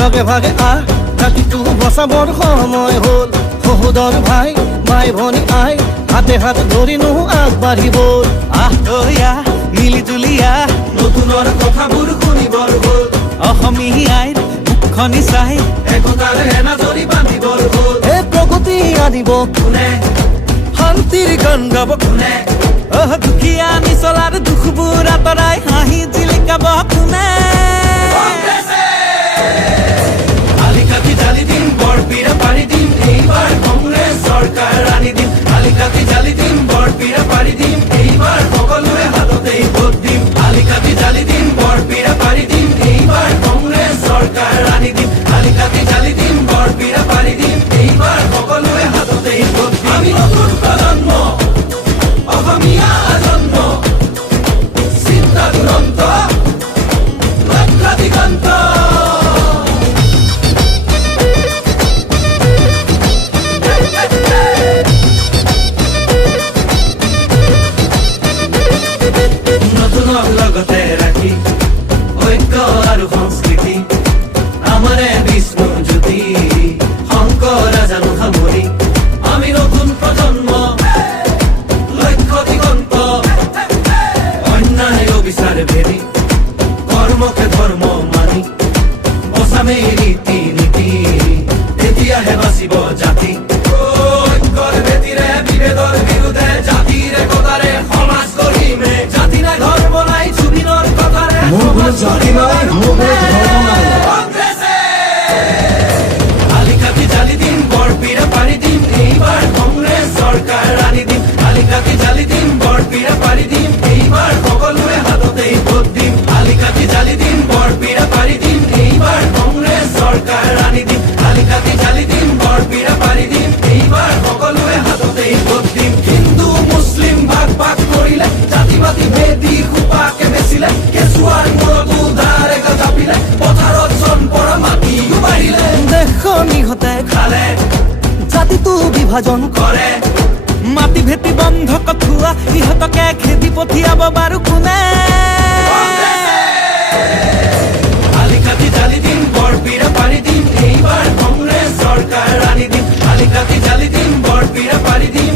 লগে ভাগে জাতিটো বচাবৰ সময় হ'ল সহোদৰ ভাই মাই ভনী আই হাতে হাত ধৰি নো আগবাঢ়িব মিলি জুলিয়া নতুনৰ কথাবোৰ শুনিবৰ হ'ল অসমীয়াইৰ মুখনি চাই একতাৰে এনাজৰি বান্ধিবৰ হ'ল প্ৰগতি আনিব কোনে শান্তিৰ গান গাব কোনে দুখীয়া নিচলাৰ দুখবোৰ আঁতৰাই হাঁহি জিলিকাব কোনে আলিকাঠি জালি দিম বৰপীৰা পাৰি দিম এইবাৰ কংগ্ৰেছ চৰকাৰ আনি দিম আলিকাঠি জালি দিম বৰপীৰা পাৰি দিম এইবাৰ সকলোৱে হাততেই ভোট দিম আলিকাঠি জালি দিম বৰপীৰা পাৰি দিম এইবাৰ কংগ্ৰেছ চৰকাৰ আনি দিম আলিকাঠি জালি দিম বৰপীৰা পাৰি দিম এইবাৰ সকলোৱে হাততেই ভোট দিম আমি নতুন প্ৰজন্ম অসমীয়া জন্ম চিন্তা দুৰন্ত লক্ষ্য দিগন্ত নতুনক লগতে ৰাখি ঐক্য আৰু সংস্কৃতি আমাৰে বিষ্ণু জ্যোতি শংকৰ জানো সামৰি আমি নতুন প্ৰজন্ম লক্ষ্য দিগন্ত অন্যায় অবিচাৰ ভেদি কৰ্মকে ধৰ্ম মানি বচামে ৰীতি নীতি তেতিয়াহে বাচিব জাতি ঐক্যৰ ভেটিৰে বিভেদৰ বিৰুদ্ধে জাতিৰ একতাৰে সমাজ গঢ়িমে জাতি নাই ধৰ্ম নাই জুবিনৰ কথাৰে কংগ্ৰেছে আলিকাঠি জালি দিম বৰপীৰা পাৰি দিম এইবাৰ কংগ্ৰেছ চৰকাৰ আনি দিম আলিকাঠি জালি দিম বৰপীৰা পাৰি দিম এইবাৰ সকলোৱে হাততেই ভোট দিম আলিকাঠি জালি দিম বৰপীৰা পাৰি দিম এইবাৰ কংগ্ৰেছ চৰকাৰ আনি দিম আলিকাঠি জালি দিম বৰপীৰা পাৰি দিম এইবাৰ সকলোৱে হাততেই ভোট দিম হিন্দু মুছলিম ভাগ ভাগ কৰিলে জাতি পাতি ভেদি খোপাকে বেচিলে কেঁচুৱাৰ মূৰতো ধাৰে জাপিলে পথাৰত চন পৰা মাটিও বাঢ়িলে দেশৰ নিহতে খালে জাতিটো বিভাজন কৰে মাটি ভেটি বন্ধ কঠুৱা ইহঁতকে খেদি পঠিয়াব বাৰু কোনে আলিকাঠি জালি দিম বৰপীৰা পাৰি দিম এইবাৰ কংগ্ৰেছ চৰকাৰ আনি দিম আলিকাঠি জালি দিম বৰপীৰা পাৰি দিম